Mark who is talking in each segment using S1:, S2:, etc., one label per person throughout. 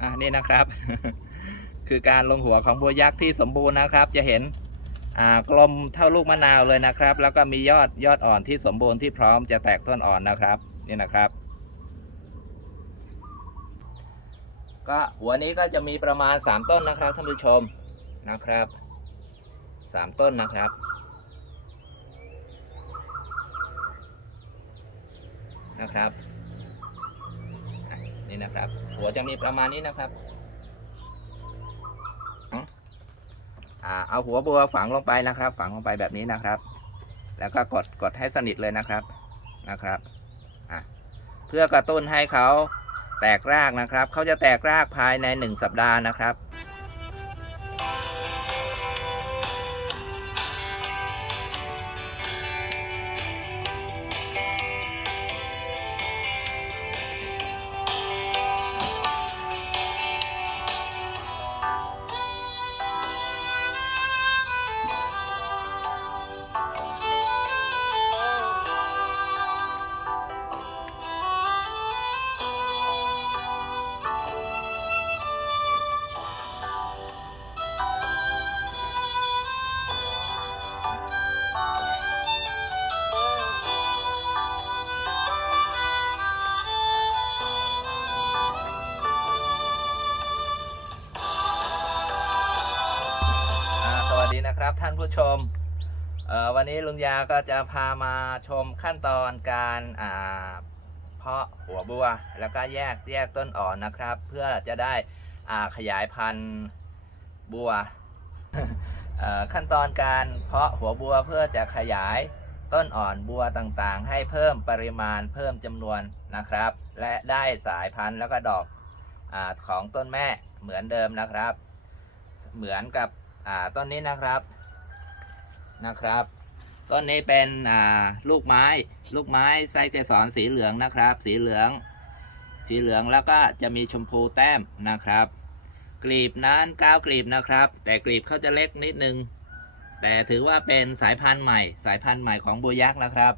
S1: อ่านี่นะครับ คือการลงหัวของบัวยักษ์ที่สมบูรณ์นะครับ จะเห็นอ่ากลมเท่าลูกมะนาวเลยนะครับ แล้วก็มียอดยอดอ่อนที่สมบูรณ์ที่พร้อมจะแตกต้นอ่อนนะครับ นี่นะครับ ก็หัวนี้ก็จะมีประมาณ 3 ต้นนะครับท่านผู้ชมนะครับ 3 ต้นนะครับนะครับ นี่นะครับ หัวจะมีประมาณนี้นะครับอ่าเอาหัวบัวฝังลงไปนะครับ ฝังลงไปแบบนี้นะครับ แล้วก็กดกดให้สนิทเลยนะครับนะครับอะเพื่อกระตุ้นให้เขาแตกรากนะครับ เขาจะแตกรากภายในหนึ่งสัปดาห์นะครับานผู้ชม วันนี้ลุงยาก็จะพามาชมขั้นตอนการเพาะหัวบัว แล้วก็แยกแยกต้นอ่อนนะครับ เพื่อจะได้ขยายพันธุ์บัวขั้นตอนการเพาะหัวบัวเพื่อจะขยายต้นอ่อนบัวต่างๆ ให้เพิ่มปริมาณเพิ่มจำนวนนะครับ และได้สายพันธุ์แล้วก็ดอกอของต้นแม่เหมือนเดิมนะครับ เหมือนกับต้นนี้นะครับ นะครับ ต้นนี้เป็นลูกไม้ ลูกไม้ไส้เกสรสีเหลืองนะครับ สีเหลือง สีเหลืองแล้วก็จะมีชมพูแต้มนะครับ กลีบนั้นก้าวกลีบนะครับ แต่กลีบเขาจะเล็กนิดนึง แต่ถือว่าเป็นสายพันธุ์ใหม่ สายพันธุ์ใหม่ของบัวยักษ์นะครับ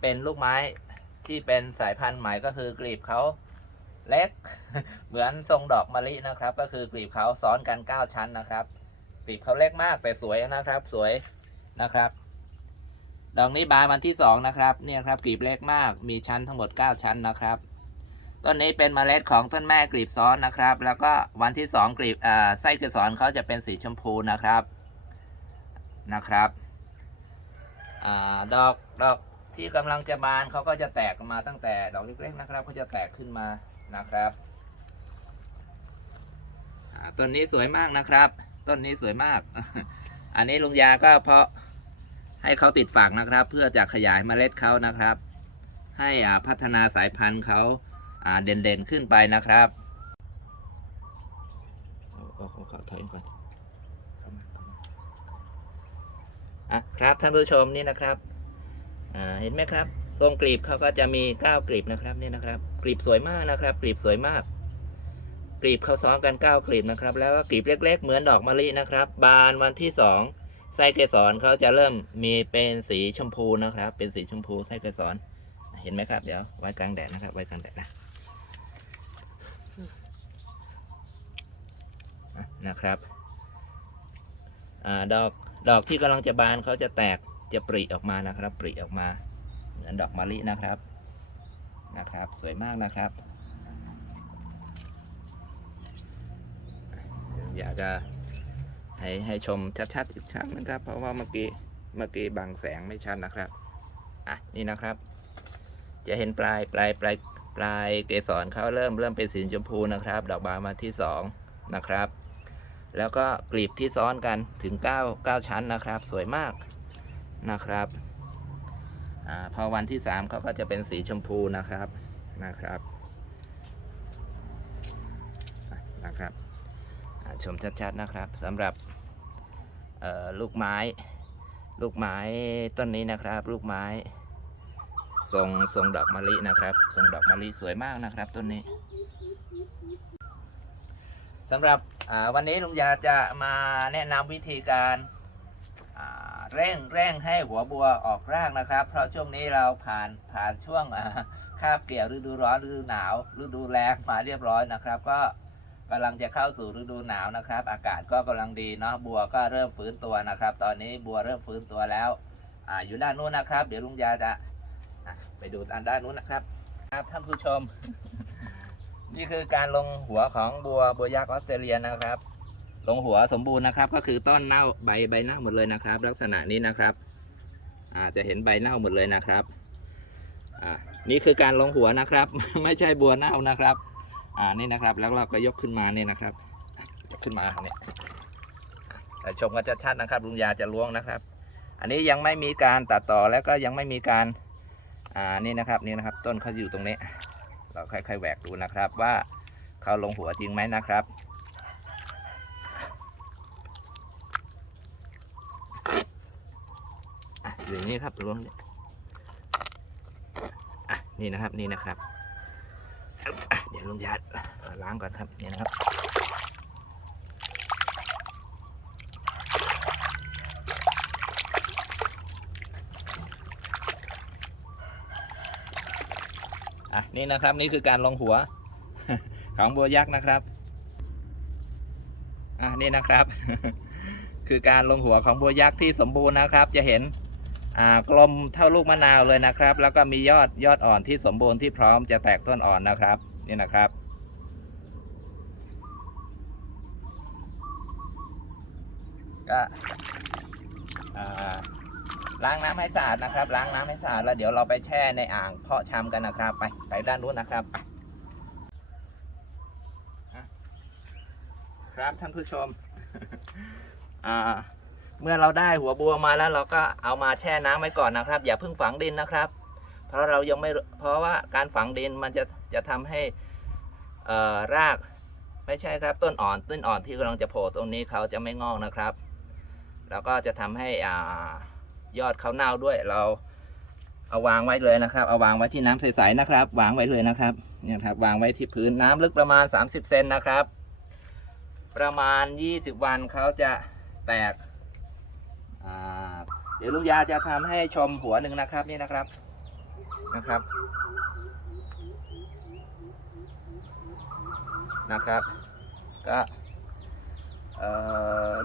S1: เป็นลูกไม้ที่เป็นสายพันธุ์ใหม่ก็คือกลีบเขาเล็ก เหมือนทรงดอกมะลินะครับ ก็คือกลีบเขาซ้อนกัน 9 ชั้นนะครับกลีบเขาเล็กมากแต่สวยนะครับ สวย นะครับดอกนี้บานวันที่2นะครับเนี่ยครับกลีบเล็กมากมีชั้นทั้งหมด 9 ชั้นนะครับ ต้นนี้เป็นเมล็ดของต้นแม่กลีบซ้อนนะครับ แล้วก็วันที่2กลีบไส้เกสรเขาจะเป็นสีชมพูนะครับนะครับอดอกดอกที่กำลังจะบานเขาก็จะแตกมาตั้งแต่ดอกเล็กๆนะครับเขาจะแตกขึ้นมานะครับต้นนี้สวยมากนะครับ ต้นนี้สวยมาก อันนี้ลุงยาก็เพาะ ให้เขาติดฝักนะครับ เพื่อจะขยายเมล็ดเขานะครับ ให้อ่าพัฒนาสายพันธุ์เขาอ่าเด่นๆขึ้นไปนะครับเอาเอาขอถอยก่อนเข้ามาเข้ามาอะครับท่านผู้ชมนี่นะครับอ่าเห็นไหมครับ ทรงกลีบเขาก็จะมีเก้ากลีบนะครับนี่นะครับกลีบสวยมากนะครับกลีบสวยมากกลีบเขาซ้อนกันเก้ากลีบนะครับ แล้วก็กลีบเล็ก ๆ เหมือนดอกมะลินะครับ บานวันที่สอง ไส้เกสรเขาจะเริ่มมีเป็นสีชมพูนะครับ เป็นสีชมพูไส้เกสร เห็นไหมครับ เดี๋ยวไว้กลางแดดนะครับ ไว้กลางแดดนะนะครับอดอกดอกที่กำลังจะบานเขาจะแตกจะปริออกมานะครับ ปริออกมา เหมือนดอกมะลินะครับนะครับ สวยมากนะครับ อยากจะ ให้ให้ชมชัดๆอีกครั้งนะครับ เพราะว่าเมื่อกี้เมื่อกี้บังแสงไม่ชัดนะครับอะนี่นะครับ จะเห็นปลายปลายปลายปลายเกสรเขาเริ่มเริ่มเป็นสีชมพูนะครับ ดอกบานมาที่สองนะครับ แล้วก็กลีบที่ซ้อนกันถึง 9 9 ชั้นนะครับ สวยมากนะครับอาพอวันที่ 3เขาก็จะเป็นสีชมพูนะครับนะครับอะนะครับอ่า ชมชัดๆนะครับสำหรับลูกไม้ ลูกไม้ต้นนี้นะครับ ลูกไม้ทรงทรงดอกมะลินะครับทรงดอกมะลิสวยมากนะครับต้นนี้สำหรับวันนี้ลุงยาจะมาแนะนำวิธีการเร่งเร่งให้หัวบัวออกรากนะครับ เพราะช่วงนี้เราผ่านผ่านช่วงอ่าคาบเกี่ยวฤดูร้อนฤดูหนาวฤดูแล้งมาเรียบร้อยนะครับ ก็ กำลังจะเข้าสู่ฤดูหนาวนะครับ อากาศก็กำลังดีเนาะบัวก็เริ่มฟื้นตัวนะครับ ตอนนี้บัวเริ่มฟื้นตัวแล้วอ่าอยู่ด้านนู้นนะครับ เดี๋ยวลุงยาจะไปดูด้านด้านนู้นนะครับ ครับท่านผู้ชม นี่คือการลงหัวของบัวบัวยักษ์ออสเตรเลียนะครับ ลงหัวสมบูรณ์นะครับ ก็คือต้นเน่าใบใบเน่าหมดเลยนะครับ ลักษณะนี้นะครับอาจะเห็นใบเน่าหมดเลยนะครับอ่านี่คือการลงหัวนะครับ ไม่ใช่บัวเน่านะครับ อ่านี่นะครับ แล้วเราก็ยกขึ้นมาเนี่ยนะครับยกขึ้นมาเนี่ยแต่ชมกันชัดนะครับ ลุงยาจะล้วงนะครับ อันนี้ยังไม่มีการตัดต่อแล้วก็ยังไม่มีการอ่านี่นะครับนี่นะครับ ต้นเขาอยู่ตรงนี้ เราค่อยๆแหวกดูนะครับว่าเขาลงหัวจริงไหมนะครับอะอย่างนี้ครับล้วงนี่ยอะนี่นะครับนี่นะครับ เดี๋ยวลุงยาดล้างก่อนครับนี่นะครับอะนี่นะครับนี่คือการลงหัวของบัวยักษ์นะครับอะนี่นะครับ คือการลงหัวของบัวยักษ์ที่สมบูรณ์นะครับ จะเห็นอ่ากลมเท่าลูกมะนาวเลยนะครับ แล้วก็มียอดยอดอ่อนที่สมบูรณ์ที่พร้อมจะแตกต้นอ่อนนะครับ นี่นะครับ ก็ล้างน้ำให้สะอาดนะครับ ล้างน้ำให้สะอาดแล้วเดี๋ยวเราไปแช่ในอ่างเพาะชำกันนะครับ ไปไปด้านนู้นนะครับครับท่านผู้ชมเมื่อเราได้หัวบัวมาแล้วเราก็เอามาแช่น้ำไว้ก่อนนะครับ อย่าเพิ่งฝังดินนะครับ เพราะเรายังไม่เพราะว่าการฝังดินมันจะ จะทำให้รากไม่ใช่ครับต้นอ่อนต้นอ่อนที่กำลังจะโผล่ตรงนี้เขาจะไม่งอกนะครับ แล้วก็จะทำให้ยอดเขาเน่าด้วยเราเอาวางไว้เลยนะครับ เอาวางไว้ที่น้ำใสๆนะครับ วางไว้เลยนะครับเนี่ยครับวางไว้ที่พื้นน้ำลึกประมาณ 30 เซนนะครับ ประมาณ 20 วันเขาจะแตกเดี๋ยวลุงยาจะทำให้ชมหัวหนึ่งนะครับนี่นะครับนะครับ นะครับ ก็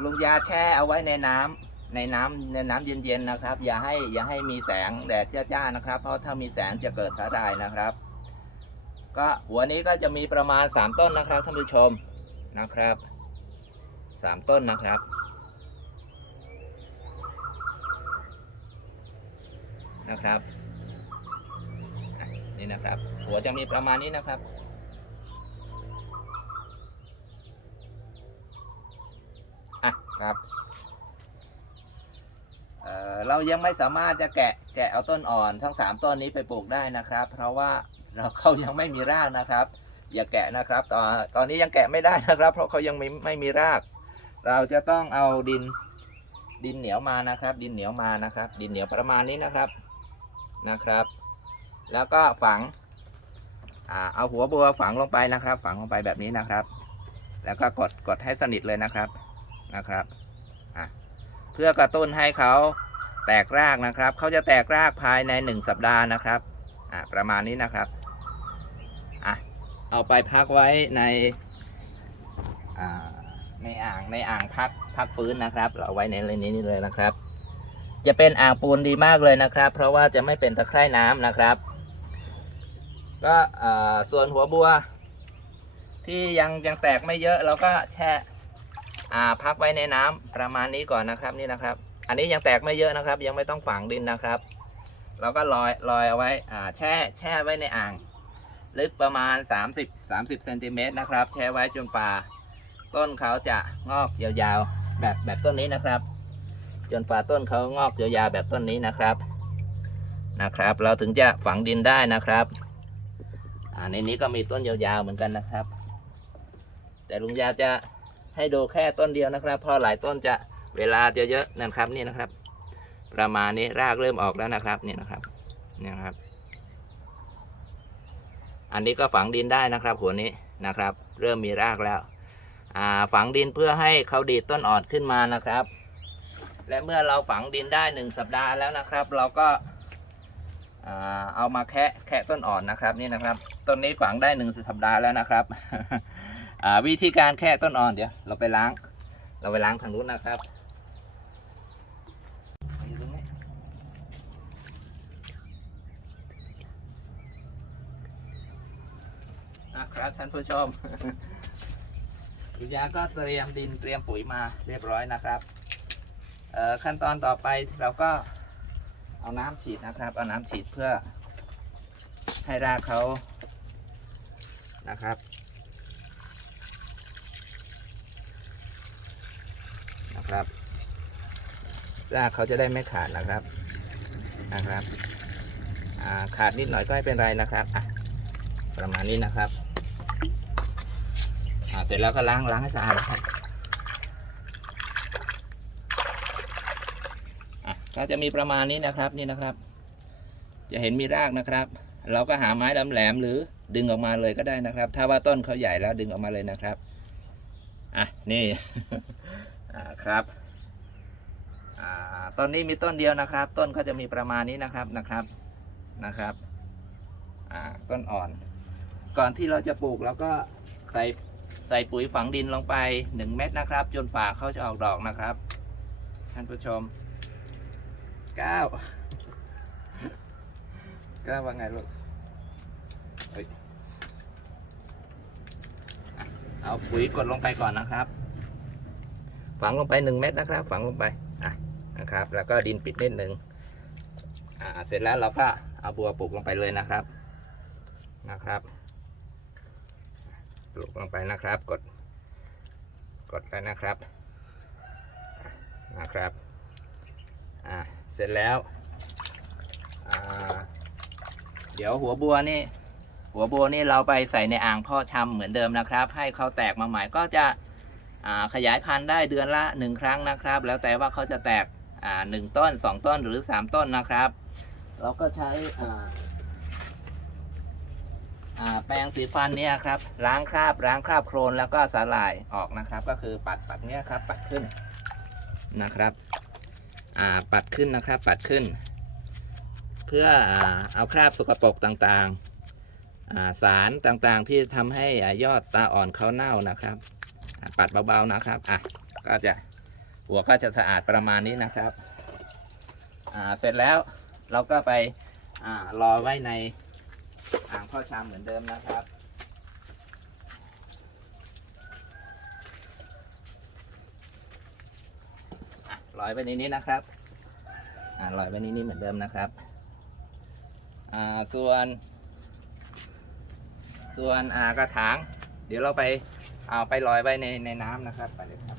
S1: ลุงยาแช่เอาไว้ในน้ำในน้ำในน้ำเย็นๆนะครับ อย่าให้อย่าให้มีแสงแดดจ้าๆนะครับ เพราะถ้ามีแสงจะเกิดสาหร่ายนะครับ ก็หัวนี้ก็จะมีประมาณ 3 ต้นนะครับท่านผู้ชมนะครับสามต้นนะครับนะครับ นี่นะครับ หัวจะมีประมาณนี้นะครับ อะครับเเรายังไม่สามารถจะแกะแกะเอาต้นอ่อนทั้งสามต้นนี้ไปปลูกได้นะครับ เพราะว่าเราเขายังไม่มีรากนะครับ อย่าแกะนะครับ ตอนตอนนี้ยังแกะไม่ได้นะครับ เพราะเขายังไม่ไม่มีราก เราจะต้องเอาดินดินเหนียวมานะครับ ดินเหนียวมานะครับ ดินเหนียวประมาณนี้นะครับนะครับ แล้วก็ฝังอเอาหัวบัวฝังลงไปนะครับ ฝังลงไปแบบนี้นะครับ แล้วก็กดกดให้สนิทเลยนะครับ นะครับเพื่อกระตุ้นให้เขาแตกรากนะครับ เขาจะแตกรากภายในหนึ่งสัปดาห์นะครับประมาณนี้นะครับอเอาไปพักไว้ในในอ่างในอ่างพักพักฟื้นนะครับ เราไว้ในนี้นี่เลยนะครับ จะเป็นอ่างปูนดีมากเลยนะครับ เพราะว่าจะไม่เป็นตะไคร่น้ำนะครับ ก็ส่วนหัวบัว ที่ยังยังแตกไม่เยอะเราก็แช่ อ่าพักไว้ในน้ำประมาณนี้ก่อนนะครับนี่นะครับ อันนี้ยังแตกไม่เยอะนะครับ ยังไม่ต้องฝังดินนะครับ เราก็ลอยลอยเอาไว้อ่าแช่แช่ไว้ในอ่าง ลึกประมาณ 30 30เซนติเมตรนะครับ แช่ไว้จนฝ่าต้นเขาจะงอกยาวๆแบบแบบต้นนี้นะครับ จนฝ่าต้นเขางอกยาวๆแบบต้นนี้นะครับนะครับ เราถึงจะฝังดินได้นะครับอ่าในนี้ก็มีต้นยาวๆเหมือนกันนะครับ แต่ลุงยาจะ ให้ดูแค่ต้นเดียวนะครับ เพราะหลายต้นจะเวลาจะเยอะนะครับนี่นะครับ ประมาณนี้รากเริ่มออกแล้วนะครับนี่นะครับนี่นะครับ อันนี้ก็ฝังดินได้นะครับหัวนี้นะครับ เริ่มมีรากแล้วฝังดินเพื่อให้เขาดีดต้นอ่อนขึ้นมานะครับ และเมื่อเราฝังดินได้หนึ่งสัปดาห์แล้วนะครับ เราก็เอามาแคะแคะต้นอ่อนนะครับ นี่นะครับ ต้นนี้ฝังได้หนึ่งสัปดาห์แล้วนะครับ วิธีการแค่ต้นอ่อนเดี๋ยวเราไปล้าง เราไปล้างทางนู้นนะครับนะครับท่านผู้ชมคุณยาก็เตรียมดินเตรียมปุ๋ยมาเรียบร้อยนะครับขั้นตอนต่อไปเราก็เอาน้ำฉีดนะครับ เอาน้ำฉีดเพื่อให้รากเขานะครับ รากเขาจะได้ไม่ขาดนะครับนะครับาขาดนิดหน่อยก็ไม่เป็นไรนะครับประมาณนี้นะครับเสร็จแล้วก็ล้างล้างให้สะอาดนะครับก็จะมีประมาณนี้นะครับนี่นะครับ จะเห็นมีรากนะครับ เราก็หาไม้แหลมๆหรือดึงออกมาเลยก็ได้นะครับ ถ้าว่าต้นเขาใหญ่แล้วดึงออกมาเลยนะครับอะนี่อ่าครับ ต้นนี้มีต้นเดียวนะครับ ต้นก็จะมีประมาณนี้นะครับนะครับนะครับต้นอ่อน ก่อนที่เราจะปลูกเราก็ใส่ใส่ปุ๋ยฝังดินลงไป 1 เม็ดนะครับ จนฝาเขาจะออกดอกนะครับท่านผู้ชมก้าวก้าวว่าไงลูกเอาปุ๋ยกดลงไปก่อนนะครับ ฝังลงไปหนึ่งเม็ดนะครับ ฝังลงไป นะครับ แล้วก็ดินปิดนิดหนึ่งอ่าเสร็จแล้วเราก็เอาบัวปลูกลงไปเลยนะครับนะครับปลูกลงไปนะครับ กด กดไปนะครับนะครับอ่าเสร็จแล้วอ่าเดี๋ยวหัวบัวนี่หัวบัวนี่เราไปใส่ในอ่างพ่อชำเหมือนเดิมนะครับ ให้เขาแตกมาใหม่ก็จะขยายพันธุ์ได้เดือนละหนึ่งครั้งนะครับ แล้วแต่ว่าเขาจะแตก หนึ่งต้นสองต้นหรือสามต้นนะครับ เราก็ใช้อ่าอ่าแปรงสีฟันเนี่ยครับล้างคราบล้างคราบโครนแล้วก็สาหร่ายออกนะครับ ก็คือปัดปัดเนี่ยครับปัดขึ้นนะครับอ่าปัดขึ้นนะครับปัดขึ้น เพื่ออาเอาคราบสกปรกต่างๆสารต่างๆที่ทำให้ยอดตาอ่อนเขาเน่านะครับ ปัดเบาๆนะครับอะก็จะ หัวก็จะสะอาดประมาณนี้นะครับเสร็จแล้วเราก็ไปอรอไว้ในอ่างพ่อชามเหมือนเดิมนะครับอะลอยไว้ในนี้นะครับอ่าลอยไว้ในนี้เหมือนเดิมนะครับ ส่วน ส่วนกระถาง เดี๋ยวเราไปเอาไปลอยไว้ในในน้ำนะครับไปเลยครับ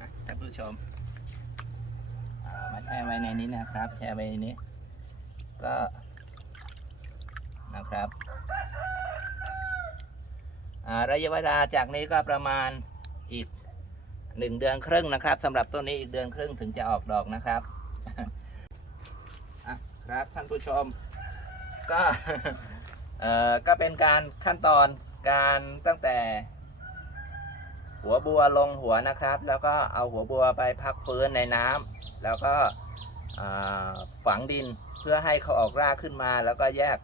S1: อะท่าน ผู้ชมามาแช่ไว้ในนี้นะครับ แช่ไว้ในนี้ ก็นะครับระยะเวลาจากนี้ก็ประมาณอีกหนึ่งเดือนครึ่งนะครับสำหรับต้นนี้อีกเดือนครึ่งถึงจะออกดอกนะครับครับท่านผู้ชม ก็เอ่อก็เป็นการขั้นตอนการตั้งแต่ หัวบัวลงหัวนะครับ แล้วก็เอาหัวบัวไปพักฟื้นในน้ำแล้วก็ฝังดินเพื่อให้เขาออกรากขึ้นมา แล้วก็แยก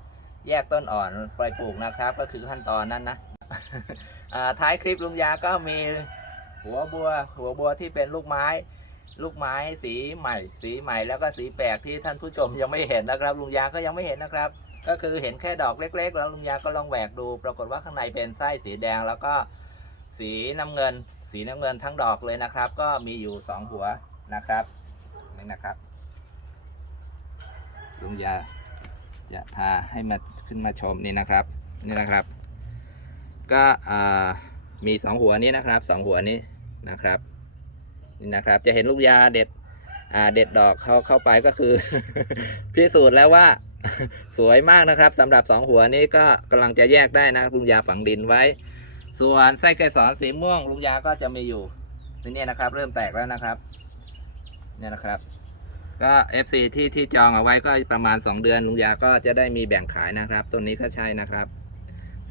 S1: แยกต้นอ่อนไปปลูกนะครับ ก็คือขั้นตอนนั้นนะท้ายคลิปลุงยาก็มีหัวบัว หัวบัวที่เป็นลูกไม้ ลูกไม้สีใหม่ สีใหม่แล้วก็สีแปลกที่ท่านผู้ชมยังไม่เห็นนะครับ ลุงยาก็ยังไม่เห็นนะครับ ก็คือเห็นแค่ดอกเล็ก ๆ แล้วลุงยาก็ลองแหวกดู ปรากฏว่าข้างในเป็นไส้สีแดงแล้วก็ สีน้ำเงิน สีน้ำเงินทั้งดอกเลยนะครับ ก็มีอยู่สองหัวนะครับนี่นะครับลุงยาจะพาให้มาขึ้นมาชมนี่นะครับนี่นะครับ ก็มีสองหัวนี้นะครับสองหัวนี้นะครับนี่นะครับ จะเห็นลูกยาเด็ดอ่าเด็ดดอกเข้าเข้าไปก็คือ พิสูจน์แล้วว่าสวยมากนะครับสำหรับสองหัวนี้ก็กำลังจะแยกได้นะลุงยาฝังดินไว้ ส่วนไส้ไก่สอนสีม่วงลุงยาก็จะมีอยู่นี่นะครับ เริ่มแตกแล้วนะครับ เนี่ยนะครับ ก็ FC ที่ที่จองเอาไว้ก็ประมาณ 2 เดือนลุงยาก็จะได้มีแบ่งขายนะครับตัวนี้ก็ใช่นะครับ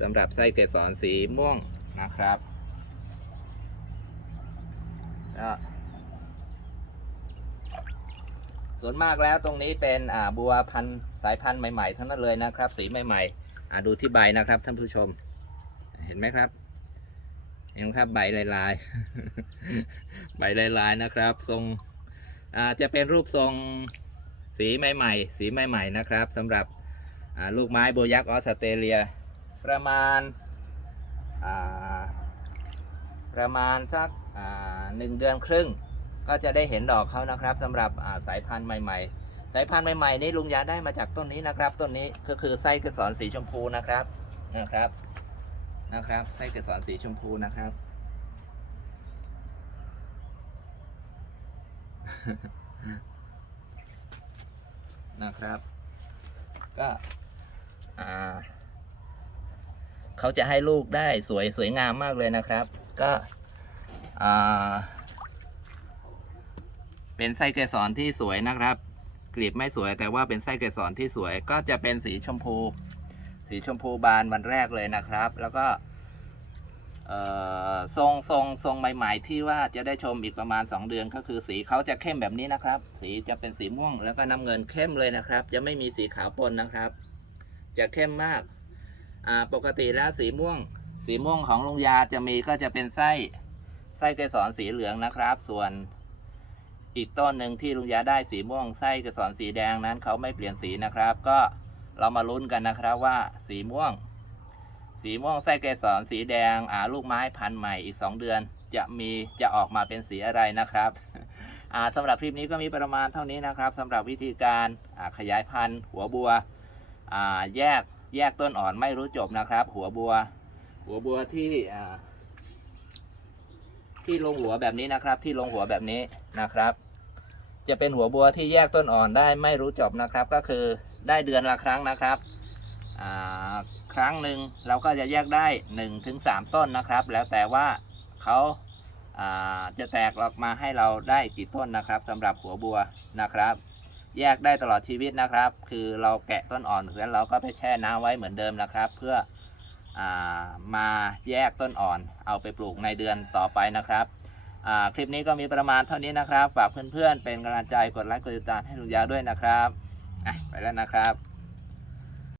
S1: สำหรับไส้เกสรสีม่วงนะครับก็ส่วนมากแล้วตรงนี้เป็นอ่าบัวพันธุ์สายพันธุ์ใหม่ๆทั้งนั้นเลยนะครับ สีใหม่อ่าดูที่ใบนะครับท่านผู้ชม เห็นไหมครับ เห็นไหมครับใบลายๆ ใบลายๆนะครับ ทรงจะเป็นรูปทรงสีใหม่ๆ สีใหม่ๆนะครับสำหรับลูกไม้โบยักษ์ออสเตรเลีย ประมาณาประมาณสักหนึ่งเดือนครึ่ง ก็จะได้เห็นดอกเขานะครับสำหรับาสายพันธุ์ใหม่ ๆ สายพันธุ์ใหม่ๆนี้ลุงยาได้มาจากต้นนี้นะครับ ต้นนี้ก็คือไส้กระสอนสีชมพูนะครับนะครับ นะครับไส้เกสอนสีชมพูนะครับ นะครับ ก็อ่าเขาจะให้ลูกได้สวยสวยงามมากเลยนะครับ ก็อ่าเป็นไส้เกสรที่สวยนะครับกลีบไม่สวยแต่ว่าเป็นไส้เกสรที่สวยก็จะเป็นสีชมพู สีชมพูบานวันแรกเลยนะครับ แล้วก็ทรงทรงทรงใหม่ ๆ ที่ว่าจะได้ชมอีกประมาณ 2 เดือนก็คือสีเขาจะเข้มแบบนี้นะครับ สีจะเป็นสีม่วงแล้วก็น้ำเงินเข้มเลยนะครับ จะไม่มีสีขาวปนนะครับ จะเข้มมากปกติแล้วสีม่วง สีม่วงของลุงยาจะมีก็จะเป็นไส้ไส้เกสรสีเหลืองนะครับ ส่วนอีกต้นหนึ่งที่ลุงยาได้สีม่วงไส้เกสรสีแดงนั้นเขาไม่เปลี่ยนสีนะครับ ก็ เรามาลุ้นกันนะครับว่าสีม่วง สีม่วงไส้เกสรสีแดงอ่าลูกไม้พันธุ์ใหม่อีก 2 เดือน จะมีจะออกมาเป็นสีอะไรนะครับอ่าสำหรับคลิปนี้ก็มีประมาณเท่านี้นะครับสำหรับวิธีการอ่าขยายพันธุ์ หัวบัวอ่าแยกแยกต้นอ่อนไม่รู้จบนะครับ หัวบัว หัวบัวที่อ่าที่ลงหัวแบบนี้นะครับ ที่ลงหัวแบบนี้นะครับ จะเป็นหัวบัวที่แยกต้นอ่อนได้ไม่รู้จบนะครับก็คือ ได้เดือนละครั้งนะครับ ครั้งหนึ่งเราก็จะแยกได้ 1-3ถึง3ต้นนะครับ แล้วแต่ว่าเขาาจะแตกออกมาให้เราได้กี่ต้นนะครับสำหรับหัวบัวนะครับ แยกได้ตลอดชีวิตนะครับ คือเราแกะต้นอ่อนแล้วเราก็ไปแช่น้ำไว้เหมือนเดิมนะครับ เพื่ออามาแยกต้นอ่อน เอาไปปลูกในเดือนต่อไปนะครับคลิปนี้ก็มีประมาณเท่านี้นะครับ ฝากเพื่อนๆ เป็นกำลังใจกดไลค์กดติดตามให้ลุงยาด้วยนะครับ อะไปแล้วนะครับ